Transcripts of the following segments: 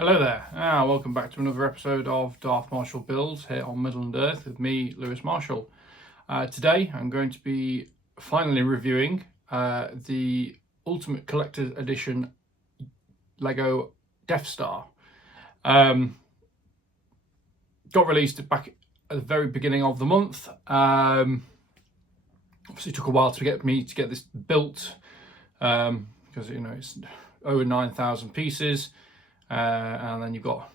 Hello there, welcome back to another episode of Darth Marshall Builds here on Middle Earth with me, Lewis Marshall. Today I'm going to be finally reviewing the Ultimate Collector's Edition Lego Death Star. Got released back at the very beginning of the month. Obviously it took a while to get this built because it's over 9,000 pieces. And then you've got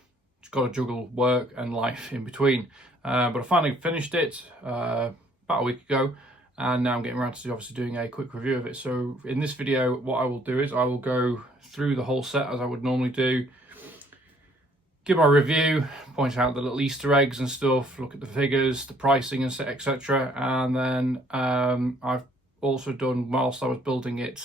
to juggle work and life in between. But I finally finished it about a week ago, and now I'm getting around to obviously doing a quick review of it. So in this video, what I will do is I will go through the whole set as I would normally do, give my review, point out the little Easter eggs and stuff, look at the figures, the pricing and etc. And then I've also done, whilst I was building it,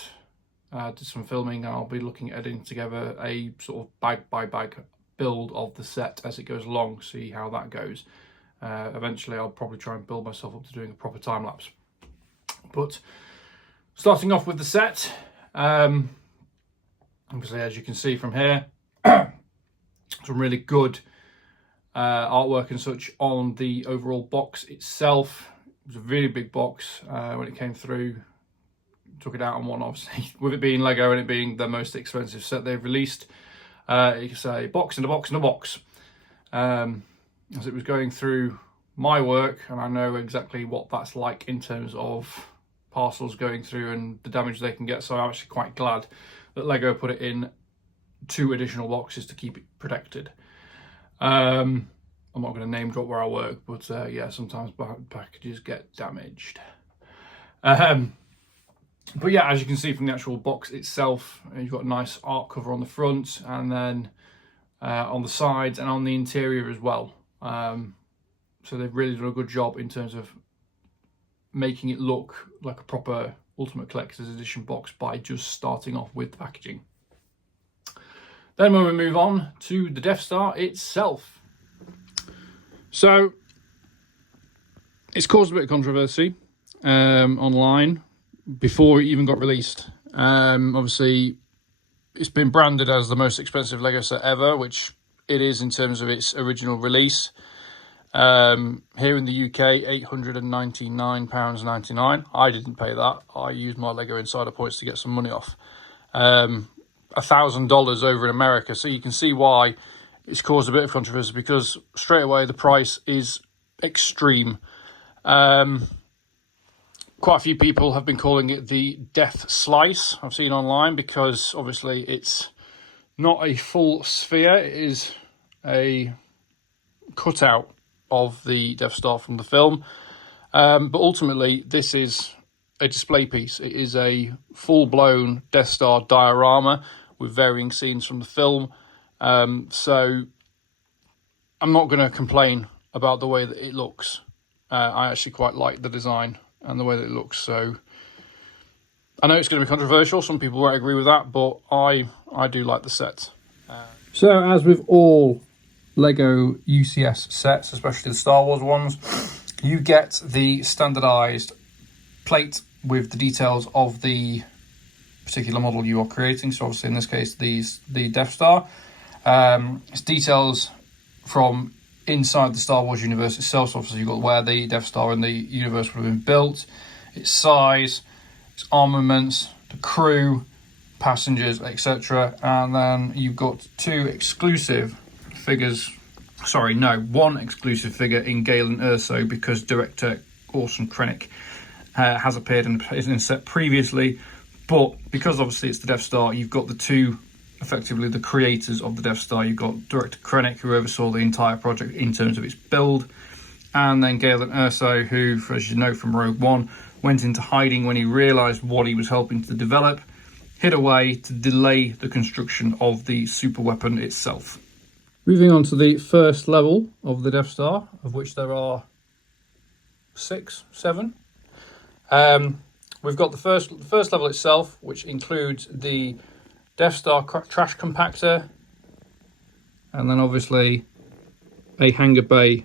did some filming, and I'll be looking at editing together a sort of bag by bag build of the set as it goes along, see how that goes. Eventually I'll probably try and build myself up to doing a proper time lapse. But starting off with the set, obviously as you can see from here, some really good artwork and such on the overall box itself. It was a really big box when it came through. Took it out on one, obviously, with it being Lego and it being the most expensive set they've released. It's a box in a box in a box. As it was going through my work, and I know exactly what that's like in terms of parcels going through and the damage they can get, so I'm actually quite glad that Lego put it in 2 additional boxes to keep it protected. I'm not going to name drop where I work, but yeah, sometimes packages get damaged. But yeah, as you can see from the actual box itself, you've got a nice art cover on the front, and then on the sides and on the interior as well. So they've really done a good job in terms of making it look like a proper Ultimate Collector's Edition box by just starting off with the packaging. Then when we move on to the Death Star itself. So it's caused a bit of controversy online before it even got released. Obviously it's been branded as the most expensive Lego set ever, which it is in terms of its original release. Here in the UK, £899.99. I didn't pay that. I used my Lego Insider points to get some money off. $1,000 over in America, so you can see why it's caused a bit of controversy, because straight away the price is extreme. Quite a few people have been calling it the Death Slice, I've seen online, because obviously it's not a full sphere, it is a cutout of the Death Star from the film. But ultimately this is a display piece. It is a full-blown Death Star diorama with varying scenes from the film. So I'm not going to complain about the way that it looks. I actually quite like the design and the way that it looks. So I know it's going to be controversial, some people won't agree with that, but I do like the set. So as with all Lego UCS sets, especially the Star Wars ones, you get the standardized plate with the details of the particular model you are creating. So obviously in this case the Death Star. It's details from inside the Star Wars universe itself. So obviously you've got where the Death Star and the universe would have been built, its size, its armaments, the crew, passengers, etc. And then you've got 2 exclusive figures. Sorry, no, 1 exclusive figure in Galen Erso, because director Orson Krennic has appeared in the set previously. But because obviously it's the Death Star, you've got the 2, effectively the creators of the Death Star. You've got Director Krennic, who oversaw the entire project in terms of its build, and then Galen Erso, who, as you know from Rogue One, went into hiding when he realised what he was helping to develop, hid away to delay the construction of the super weapon itself. Moving on to the first level of the Death Star, of which there are 6, 7. We've got the first level itself, which includes the Death Star trash compactor, and then obviously a hangar bay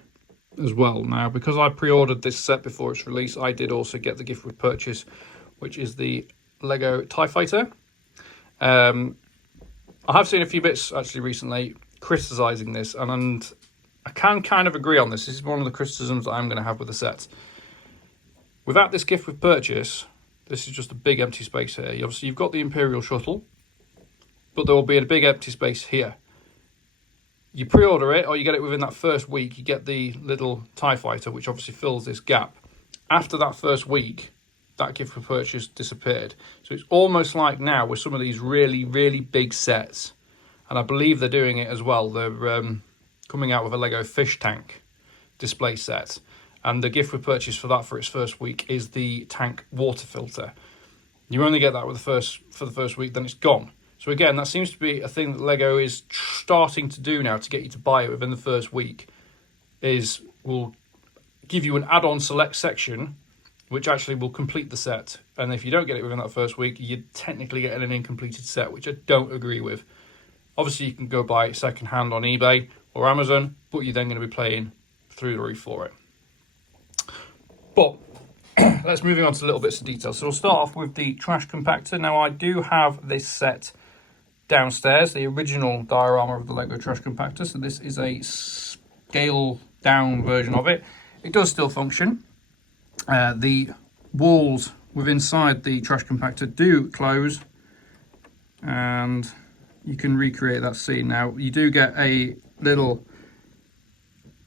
as well. Now, because I pre-ordered this set before its release, I did also get the gift with purchase, which is the Lego TIE Fighter. I have seen a few bits actually recently criticising this, and I can kind of agree on this. This is one of the criticisms that I'm going to have with the set. Without this gift with purchase, this is just a big empty space here. Obviously, you've got the Imperial shuttle, but there will be a big empty space here. You pre-order it, or you get it within that first week, you get the little TIE fighter, which obviously fills this gap. After that first week, that gift with purchase disappeared. So it's almost like now with some of these really, really big sets, and I believe they're doing it as well. They're coming out with a Lego fish tank display set, and the gift with purchase for that for its first week is the tank water filter. You only get that with for the first week, then it's gone. So again, that seems to be a thing that Lego is starting to do now to get you to buy it within the first week, is will give you an add-on select section, which actually will complete the set. And if you don't get it within that first week, you're technically getting an incompleted set, which I don't agree with. Obviously, you can go buy it second-hand on eBay or Amazon, but you're then going to be paying through the roof for it. But let's move on to little bits of detail. So we'll start off with the trash compactor. Now, I do have this set downstairs, the original diorama of the Lego trash compactor. So this is a scale down version of it. It does still function. The walls within inside the trash compactor do close, and you can recreate that scene. Now, you do get a little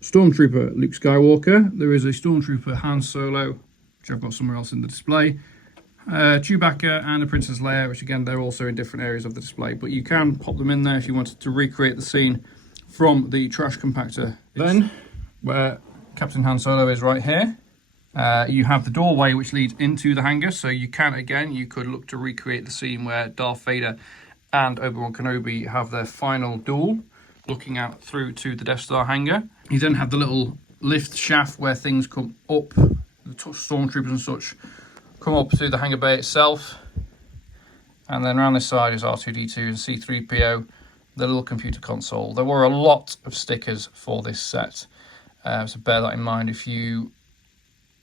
Stormtrooper Luke Skywalker. There is a Stormtrooper Han Solo, which I've got somewhere else in the display. Chewbacca and a Princess Leia, which again, they're also in different areas of the display, but you can pop them in there if you wanted to recreate the scene from the trash compactor. Then, where Captain Han Solo is right here, you have the doorway which leads into the hangar, so you can, again, you could look to recreate the scene where Darth Vader and Obi-Wan Kenobi have their final duel, looking out through to the Death Star hangar. You then have the little lift shaft where things come up, the stormtroopers and such come up to the hangar bay itself, and then around this side is R2-D2 and C-3PO, the little computer console. There were a lot of stickers for this set, so bear that in mind. If you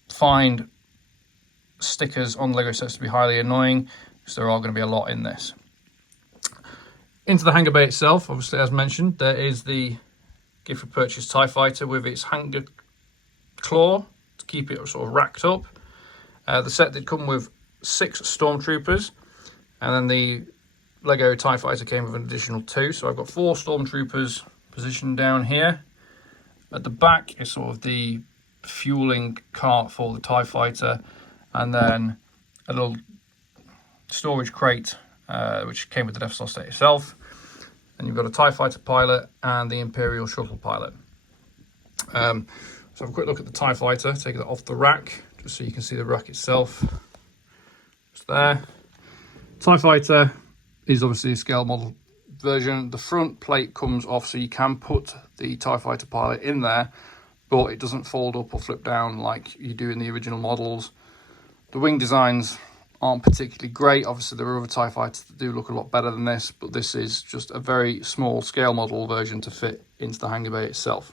find stickers on Lego sets to be highly annoying, because there are going to be a lot in this. Into the hangar bay itself, obviously, as mentioned, there is the gift for purchase TIE fighter with its hangar claw to keep it sort of racked up. The set did come with 6 Stormtroopers, and then the Lego TIE fighter came with an additional 2. So I've got 4 Stormtroopers positioned down here. At the back is sort of the fueling cart for the TIE fighter, and then a little storage crate which came with the Death Star set itself. And you've got a TIE fighter pilot and the Imperial shuttle pilot. So have a quick look at the TIE fighter, take it off the rack, just so you can see the rack itself. Just there. TIE fighter is obviously a scale model version. The front plate comes off, so you can put the TIE fighter pilot in there, but it doesn't fold up or flip down like you do in the original models. The wing designs aren't particularly great. Obviously, there are other TIE fighters that do look a lot better than this, but this is just a very small scale model version to fit into the hangar bay itself.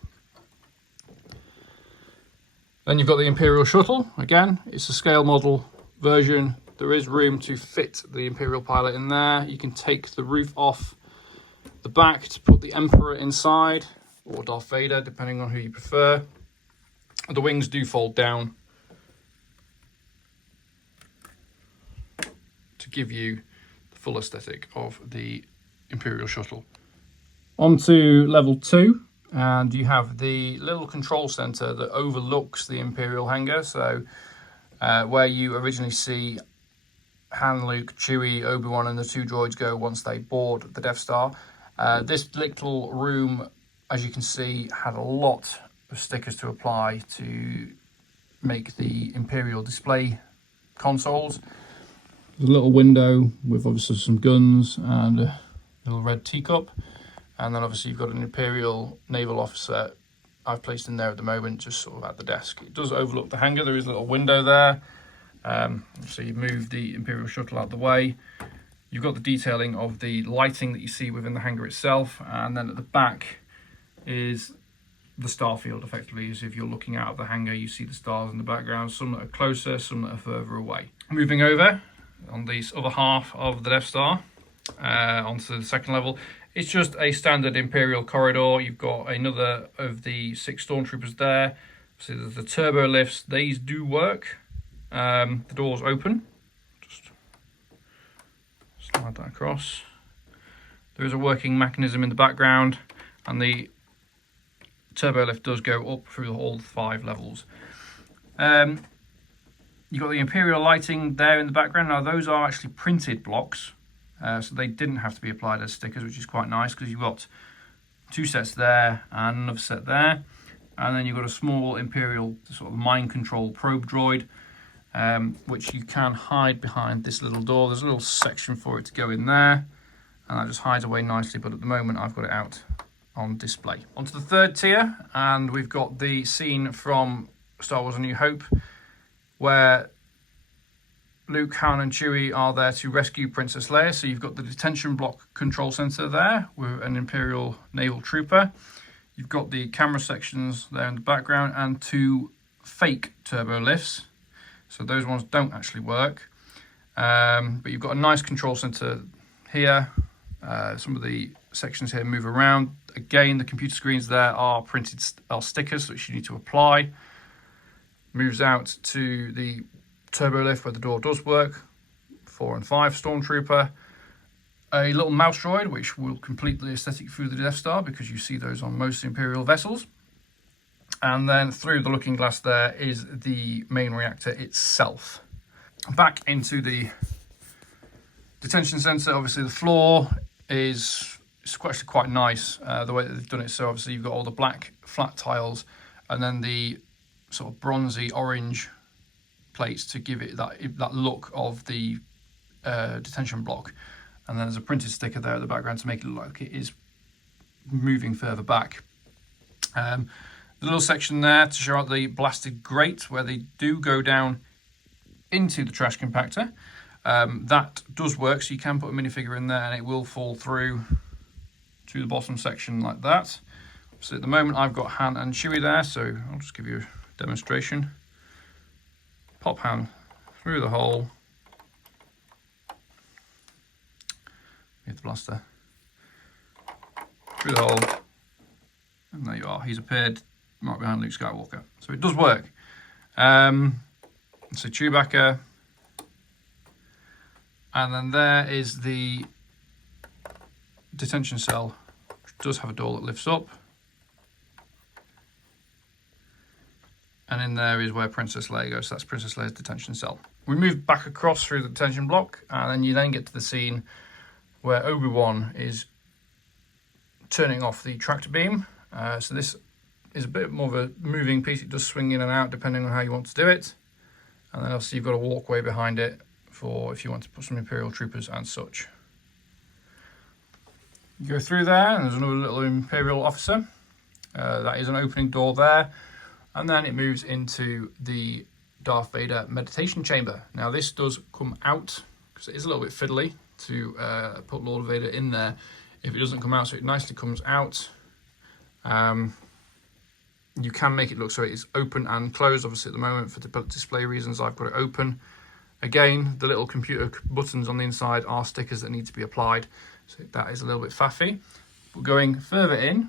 Then you've got the Imperial shuttle. Again, it's a scale model version. There is room to fit the Imperial pilot in there. You can take the roof off the back to put the Emperor inside, or Darth Vader, depending on who you prefer. The wings do fold down to give you the full aesthetic of the Imperial shuttle. On to level 2, and you have the little control center that overlooks the Imperial hangar. So where you originally see Han, Luke, Chewie, Obi-Wan and the 2 droids go once they board the Death Star. This little room, as you can see, had a lot of stickers to apply to make the Imperial display consoles. There's a little window with obviously some guns and a little red teacup. And then obviously you've got an Imperial naval officer I've placed in there at the moment, just sort of at the desk. It does overlook the hangar. There is a little window there. So you move the Imperial shuttle out of the way. You've got the detailing of the lighting that you see within the hangar itself. And then at the back is the star field, effectively. As if you're looking out of the hangar, you see the stars in the background, some that are closer, some that are further away. Moving over on this other half of the Death Star, onto the second level, It's just a standard Imperial corridor. You've got another of the 6 stormtroopers there. So there's the turbo lifts. These do work. The doors open. Just slide that across. There is a working mechanism in the background, and the turbo lift does go up through all 5 levels. You've got the Imperial lighting there in the background. Now those are actually printed blocks, so they didn't have to be applied as stickers, which is quite nice because you've got 2 sets there and another set there. And then you've got a small Imperial sort of mind control probe droid, which you can hide behind this little door. There's a little section for it to go in there, and that just hides away nicely, but at the moment I've got it out on display. Onto the 3rd tier, and we've got the scene from Star Wars A New Hope, where Luke, Han and Chewie are there to rescue Princess Leia. So you've got the detention block control center there with an Imperial naval trooper. You've got the camera sections there in the background and 2 fake turbo lifts. So those ones don't actually work. But you've got a nice control center here. Some of the sections here move around. Again, the computer screens there are printed stickers, which you need to apply. Moves out to the turbo lift where the door does work. 4 and 5 stormtrooper. A little mouse droid, which will complete the aesthetic through the Death Star, because you see those on most Imperial vessels. And then through the looking glass there is the main reactor itself. Back into the detention center. Obviously the floor is actually quite nice, the way that they've done it. So obviously you've got all the black flat tiles and then the sort of bronzy orange plates to give it that look of the detention block. And then there's a printed sticker there at the background to make it look like it is moving further back. The little section there to show out the blasted grate where they do go down into the trash compactor. That does work, so you can put a minifigure in there and it will fall through to the bottom section like that. So at the moment I've got Han and Chewie there, so I'll just give you a demonstration. Pop Han through the hole. Hit the blaster. Through the hole. And there you are. He's appeared right behind Luke Skywalker. So it does work. So Chewbacca. And then there is the detention cell, which does have a door that lifts up. And in there is where Princess Leia goes. So that's Princess Leia's detention cell. We move back across through the detention block, and then you then get to the scene where Obi-Wan is turning off the tractor beam. So this is a bit more of a moving piece. It does swing in and out depending on how you want to do it. And then obviously you've got a walkway behind it for if you want to put some Imperial troopers and such. You go through there and there's another little Imperial officer. That is an opening door there. And then it moves into the Darth Vader meditation chamber. Now this does come out, because it is a little bit fiddly to put Lord Vader in there if it doesn't come out, so it nicely comes out. You can make it look so it is open and closed. Obviously at the moment for the display reasons I've got it open. Again, the little computer buttons on the inside are stickers that need to be applied, so that is a little bit faffy. But going further in,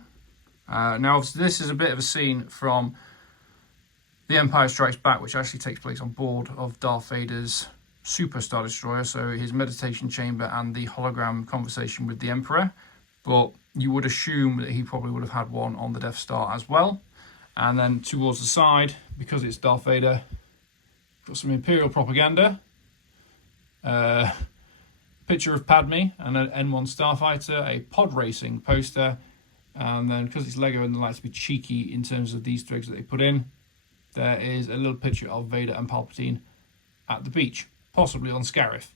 now obviously this is a bit of a scene from The Empire Strikes Back, which actually takes place on board of Darth Vader's Super Star Destroyer, so his meditation chamber and the hologram conversation with the Emperor. But you would assume that he probably would have had one on the Death Star as well. And then towards the side, because it's Darth Vader, got some Imperial propaganda, picture of Padme and an N1 starfighter, a pod racing poster, and then because it's Lego and they like to be cheeky in terms of the Easter eggs that they put in, there is a little picture of Vader and Palpatine at the beach, possibly on Scarif.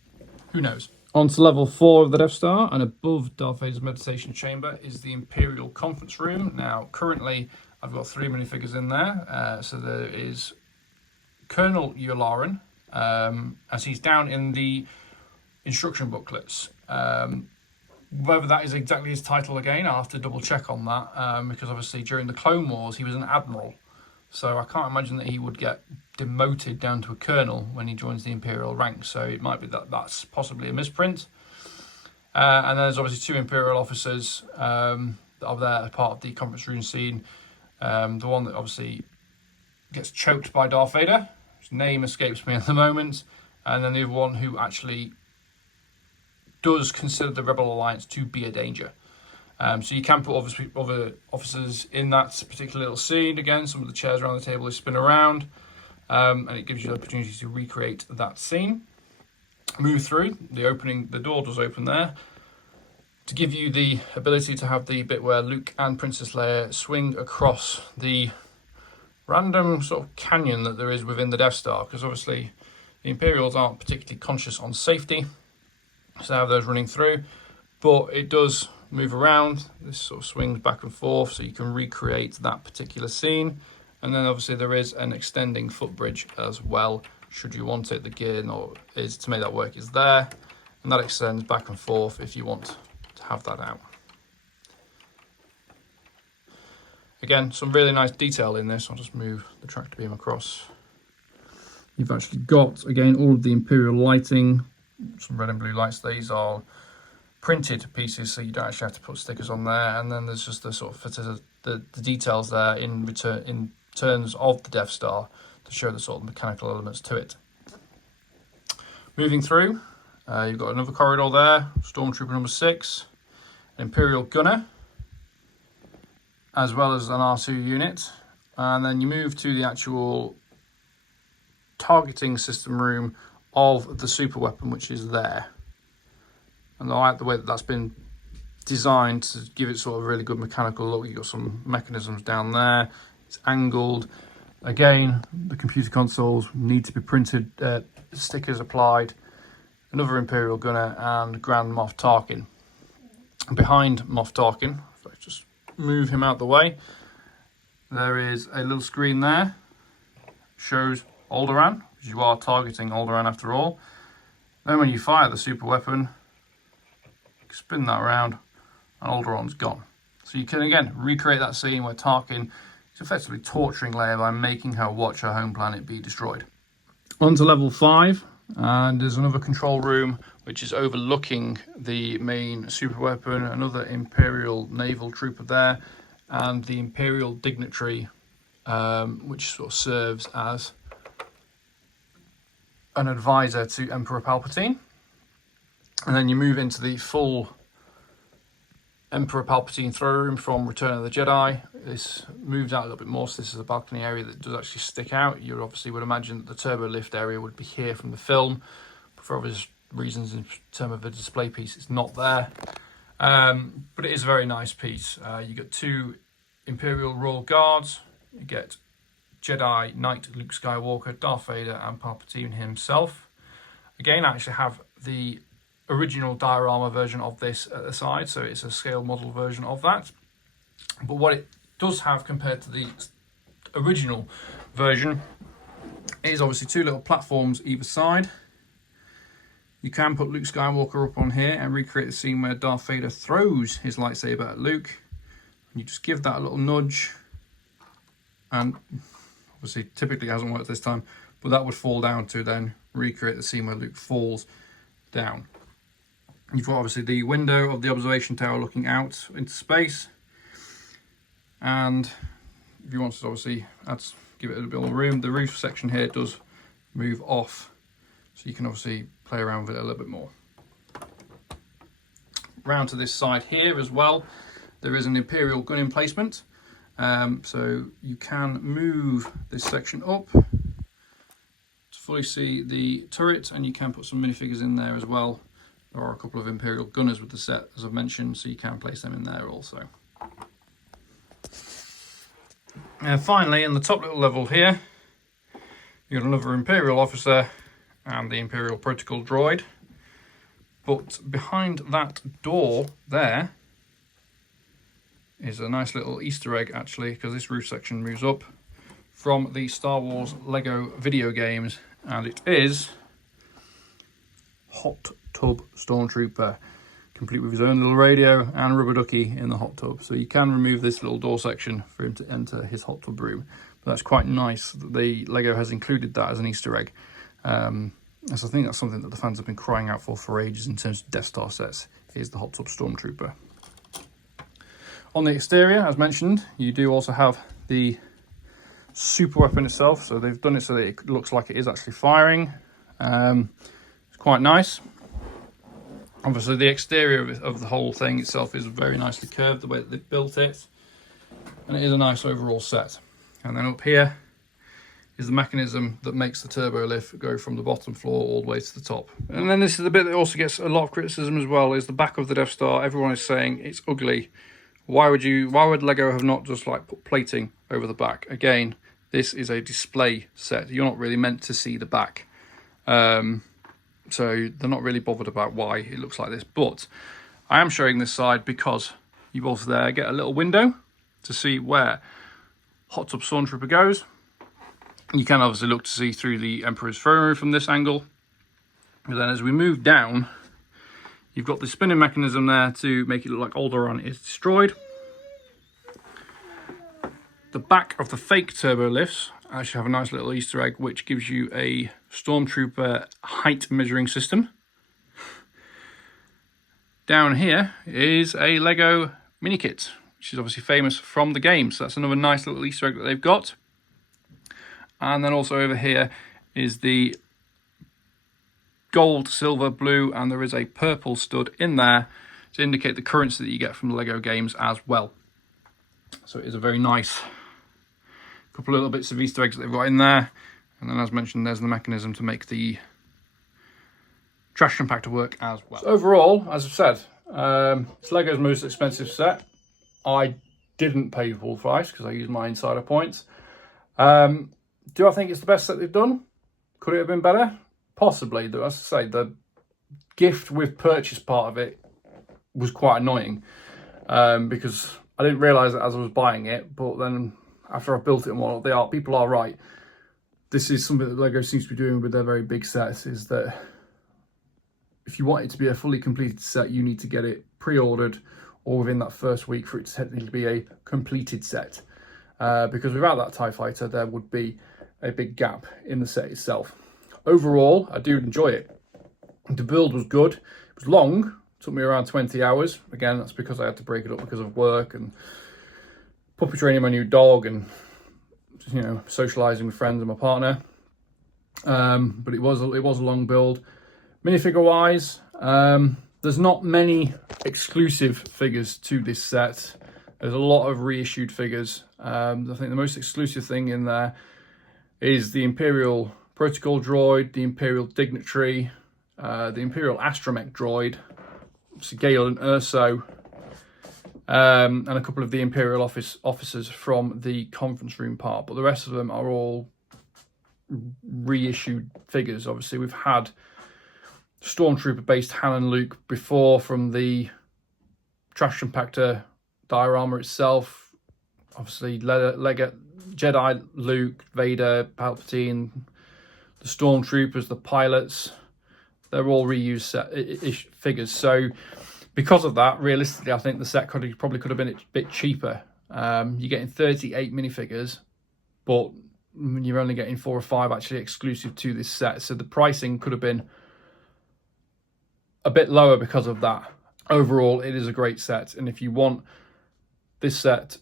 Who knows? On to level 4 of the Death Star, and above Darth Vader's meditation chamber is the Imperial conference room. Now, currently, I've got 3 minifigures in there. So there is Colonel Yularen, as he's down in the instruction booklets. Whether that is exactly his title again, I'll have to double check on that, because obviously during the Clone Wars, he was an admiral. So I can't imagine that he would get demoted down to a colonel when he joins the Imperial ranks. So it might be that that's possibly a misprint. And then there's obviously 2 Imperial officers that are there as part of the conference room scene. The one that obviously gets choked by Darth Vader, whose name escapes me at the moment, and then the other one who actually does consider the Rebel Alliance to be a danger. So you can put obviously other officers in that particular little scene. Again, some of the chairs around the table spin around, and it gives you the opportunity to recreate that scene. Move through the door does open there to give you the ability to have the bit where Luke and Princess Leia swing across the random sort of canyon that there is within the Death Star, because obviously the Imperials aren't particularly conscious on safety, so they have those running through, but it does move around. This sort of swings back and forth, so you can recreate that particular scene. And then obviously there is an extending footbridge as well, should you want it. The gear is to make that work is there, and that extends back and forth if you want to have that out. Again, some really nice detail in this. I'll just move the tractor beam across. You've actually got, again, all of the Imperial lighting, some red and blue lights. These are printed pieces, so you don't actually have to put stickers on there. And then there's just the sort of the details there in terms of the Death Star to show the sort of mechanical elements to it. Moving through, you've got another corridor there, Stormtrooper number 6, an Imperial gunner, as well as an R2 unit. And then you move to the actual targeting system room of the super weapon, which is there. And I like the way that that's been designed to give it sort of a really good mechanical look. You've got some mechanisms down there. It's angled. Again, the computer consoles need to be printed, stickers applied. Another Imperial gunner and Grand Moff Tarkin. Behind Moff Tarkin, if I just move him out the way, there is a little screen there. Shows Alderaan, because you are targeting Alderaan after all. Then when you fire the super weapon, spin that around, and Alderaan's gone. So you can again recreate that scene where Tarkin is effectively torturing Leia by making her watch her home planet be destroyed. On to level 5, and there's another control room which is overlooking the main super weapon, another Imperial naval trooper there, and the Imperial dignitary, which sort of serves as an advisor to Emperor Palpatine. And then you move into the full Emperor Palpatine throne room from Return of the Jedi. This moves out a little bit more, so this is a balcony area that does actually stick out. You obviously would imagine that the turbo lift area would be here from the film, but for obvious reasons in terms of the display piece, it's not there. But it is a very nice piece. You get 2 Imperial Royal Guards. You get Jedi Knight Luke Skywalker, Darth Vader, and Palpatine himself. Again, I actually have the original diorama version of this at the side, so it's a scale model version of that. But what it does have compared to the original version is obviously 2 little platforms either side. You can put Luke Skywalker up on here and recreate the scene where Darth Vader throws his lightsaber at Luke. And you just give that a little nudge, and obviously typically it hasn't worked this time, but that would fall down to then recreate the scene where Luke falls down. You've got obviously the window of the observation tower looking out into space, and if you want to obviously give it a little bit more room, the roof section here does move off, so you can obviously play around with it a little bit more. Round to this side here as well, there is an Imperial gun emplacement, so you can move this section up to fully see the turret, and you can put some minifigures in there as well. There are a couple of Imperial gunners with the set, as I've mentioned, so you can place them in there also. Finally, in the top little level here, you've got another Imperial officer and the Imperial protocol droid. But behind that door there is a nice little Easter egg, actually, because this roof section moves up from the Star Wars Lego video games, and it is Hot Tub Stormtrooper, complete with his own little radio and rubber ducky in the hot tub. So you can remove this little door section for him to enter his hot tub room. But that's quite nice that the Lego has included that as an Easter egg. So I think that's something that the fans have been crying out for ages in terms of Death Star sets. is the hot tub Stormtrooper. On the exterior, as mentioned, you do also have the super weapon itself. So they've done it so that it looks like it is actually firing. It's quite nice. Obviously, the exterior of the whole thing itself is very nicely curved, the way that they've built it. And it is a nice overall set. And then up here is the mechanism that makes the turbo lift go from the bottom floor all the way to the top. And then this is the bit that also gets a lot of criticism as well, is the back of the Death Star. Everyone is saying it's ugly. Why would Lego have not just like put plating over the back? Again, this is a display set. You're not really meant to see the back. So they're not really bothered about why it looks like this. But I am showing this side because you also there get a little window to see where Hot Tub Stormtrooper goes. You can obviously look to see through the Emperor's throne room from this angle. And then as we move down, you've got the spinning mechanism there to make it look like Alderaan is destroyed. The back of the fake turbo lifts actually have a nice little Easter egg, which gives you a Stormtrooper height measuring system. Down here is a Lego mini kit, which is obviously famous from the game. So that's another nice little Easter egg that they've got. And then also over here is the gold, silver, blue, and there is a purple stud in there to indicate the currency that you get from the Lego games as well. So it is a very nice couple of little bits of Easter eggs that they've got in there. And then as mentioned, there's the mechanism to make the trash compactor work as well. So overall, as I've said, it's Lego's most expensive set. I didn't pay full price because I used my insider points. Do I think it's the best set they've done? Could it have been better? Possibly. As I say, the gift with purchase part of it was quite annoying because I didn't realise it as I was buying it, but then after I've built it and whatnot, people are right. This is something that Lego seems to be doing with their very big sets, is that if you want it to be a fully completed set, you need to get it pre-ordered or within that first week for it to technically be a completed set. Because without that TIE Fighter, there would be a big gap in the set itself. Overall, I do enjoy it. The build was good. It was long. It took me around 20 hours. Again, that's because I had to break it up because of work and puppy training my new dog and, you know, socialising with friends and my partner. But it was a long build. Minifigure wise, there's not many exclusive figures to this set. There's a lot of reissued figures. I think the most exclusive thing in there is the Imperial Protocol droid, the Imperial Dignitary, the Imperial Astromech droid, Gale and Urso, and a couple of the Imperial officers from the conference room part. But the rest of them are all reissued figures. Obviously, we've had Stormtrooper-based Han and Luke before from the trash compactor diorama itself. Obviously, Lego Jedi, Luke, Vader, Palpatine, the Stormtroopers, the pilots, they're all reused figures. So because of that, realistically, I think the set probably could have been a bit cheaper. You're getting 38 minifigures, but you're only getting 4 or 5 actually exclusive to this set. So the pricing could have been a bit lower because of that. Overall, it is a great set. And if you want this set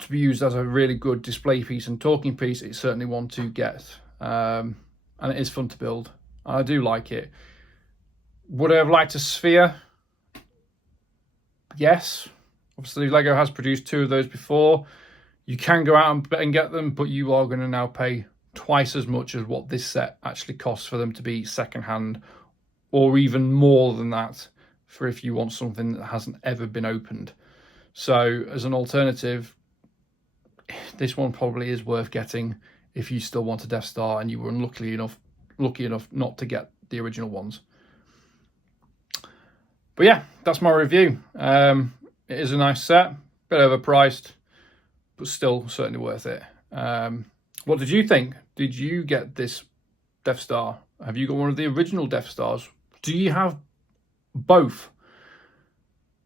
to be used as a really good display piece and talking piece, it's certainly one to get. And it is fun to build. I do like it. Would I have liked a sphere? Yes. Obviously, Lego has produced 2 of those before. You can go out and get them, but you are going to now pay twice as much as what this set actually costs for them to be secondhand, or even more than that for if you want something that hasn't ever been opened. So as an alternative, this one probably is worth getting if you still want a Death Star and you were lucky enough not to get the original ones. But yeah, that's my review. It is a nice set, bit overpriced, but still certainly worth it. What did you think? Did you get this Death Star? Have you got one of the original Death Stars? Do you have both?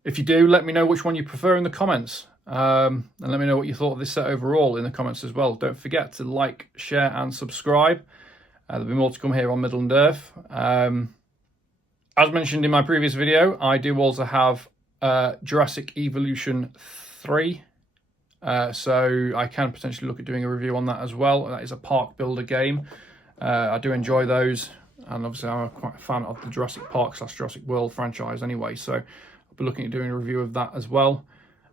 If you do, let me know which one you prefer in the comments. And let me know what you thought of this set overall in the comments as well. Don't forget to like, share and subscribe. There'll be more to come here on Middle and Earth. As mentioned in my previous video, I do also have Jurassic Evolution 3. So I can potentially look at doing a review on that as well. That is a park builder game. I do enjoy those, and obviously I'm quite a fan of the Jurassic Park / Jurassic World franchise anyway, so I'll be looking at doing a review of that as well.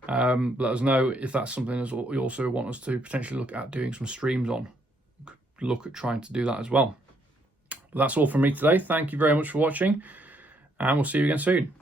Let us know if that's something that you also want us to potentially look at doing some streams on. Look at trying to do that as well. But that's all from me today. Thank you very much for watching, and we'll see you again soon.